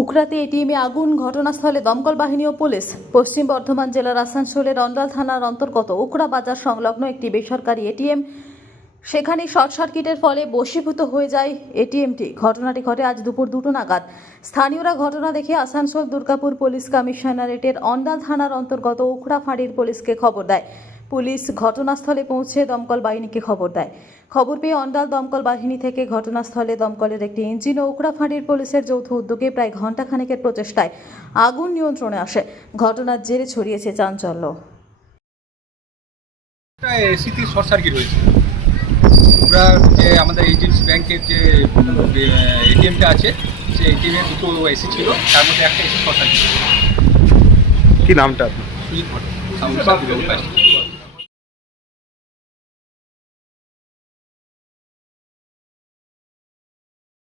উকরাতে এটিএমে আগুন, ঘটনাস্থলে দমকল বাহিনী ও পুলিশ। পশ্চিম বর্ধমান জেলার আসানসোলের অন্ডাল থানার অন্তর্গত উকরা বাজার সংলগ্ন একটি বেসরকারি এটিএম। সেখানে শর্ট সার্কিটের ফলে বশীভূত হয়ে যায় এটিএমটি। ঘটনাটি ঘটে আজ দুপুর দুটো নাগাদ। স্থানীয়রা ঘটনা দেখে আসানসোল দুর্গাপুর পুলিশ কমিশনারেটের অন্ডাল থানার অন্তর্গত উকড়া ফাঁড়ির পুলিশকে খবর দেয়। পুলিশ ঘটনাস্থলে পৌঁছে দমকল বাহিনীকে খবর দেয়। খবর পেয়ে অন্ডাল দমকল বাহিনী থেকে ঘটনাস্থলে দমকলের একটি ইঞ্জিন ও উকড়া ফাঁড়ির পুলিশের যৌথ উদ্যোগে প্রায় ঘণ্টাখানেকের প্রচেষ্টায় আগুন নিয়ন্ত্রণে আসে। ঘটনার জেরে ছড়িয়েছে চাঞ্চল্য। এসিতে শর্ট সার্কিট হয়েছে। আমরা যে আমাদের এইচডিএফসি ব্যাংকের যে এটিএমটা আছে সেই এটিএমে দুটো এসি ছিল তার মধ্যে একটা এসি শর্ট সার্কিট কি নামটা আপনার? সুজিত ভট্ট